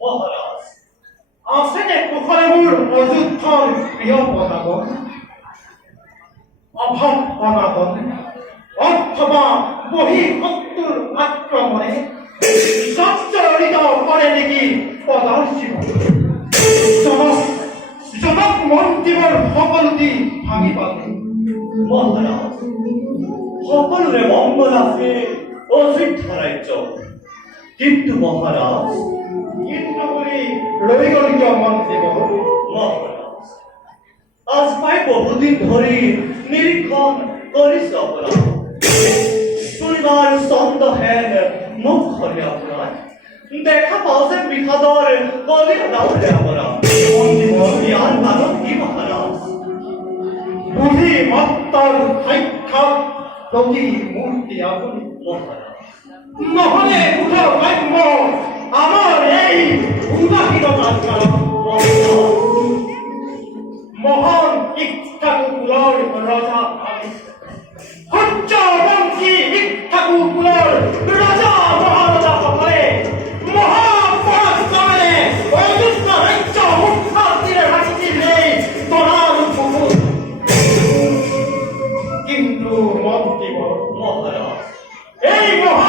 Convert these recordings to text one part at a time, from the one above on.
মহারাজ আছে যে কুশলে মোৰ অযুদ্ধৰ প্ৰিয় পতাবন অভাৱ অনাবন অথবা বহি শত্ৰুৰ আক্ৰমণে জৰ্জৰিত কৰে নেকি পদাৰ জীৱন জনক মন্দিৰৰ সকলোটি ভাঙি পালে মহারাজ সকলোৰে মংগল আছে অযোধ্যা ৰাজ্য কিন্তু মহাৰাজ কিন্তু বুলি ৰৈ গ'ল কিয় মন্দিবৰ মহারাজ আজ প্ৰায় বহুদিন ধৰি নিৰীক্ষণ কৰিছো আপোনাৰ শুনিবাৰ চন্দ্ৰহেন মুখৰে আপোনাৰ দেখা পাওঁ যে বিষাদৰ ডাৱৰে আপোনাৰ মন্দিবৰ ইয়াৰ কাৰণ কি মহাৰাজ বুদ্ধি মত্তৰ সাক্ষাৎ প্ৰতিমূৰ্তি আপুনি। মহাৰাজ নহলে উঠক কাম্য আমাৰ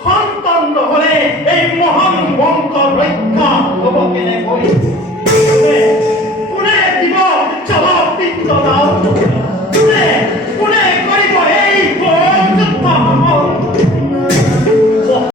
সন্তান নহলে এই মহান বংশ রক্ষা হ'ব কেনেকৈ কোনে কোনে